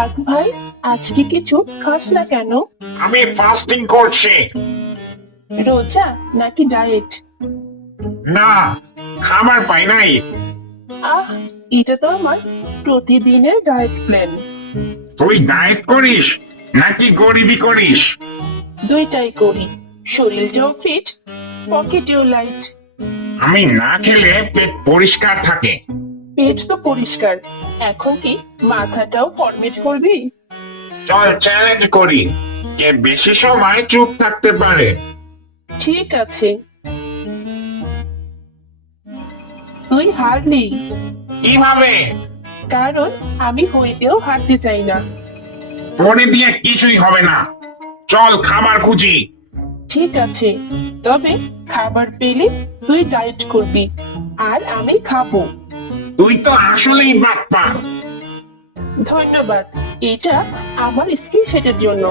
কাকু ভাই, আজকে কিছু খাস না কেন? আমি ফাস্টিং করছি। রোজা নাকি ডায়েট? না, খাবার পাই নাই। আহ, এটা তো আমার প্রতিদিনের ডায়েট প্ল্যান। তুই ডায়েট করিস নাকি গরিবি করিস? দুইটাই করি, শরীরটাও ফিট, পকেটেও লাইট। আমি না খেলে পেট পরিষ্কার থাকে। পেট তো পরিষ্কার, এখন কি মাথাটাও ফরমেট করবি? চল চ্যালেঞ্জ করি, কে বেশি সময় চুপ থাকতে পারে। ঠিক আছে, তুই হারলি। কিভাবে? কারণ আমি হইতেও হারতে চাই না। পরে দিয়ে কিছুই হবে না, চল খাবার খুঁজি। ঠিক আছে, তবে খাবার পেলে তুই ডায়েট করবি আর আমি খাবো। তুই তো আসলেই বাপ্পা। ধন্যবাদ, এটা আমার স্কিল সেটের জন্য।